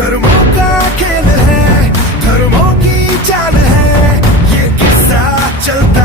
कर्मों का खेल है, धर्मों की चाल है, ये किस्सा चलता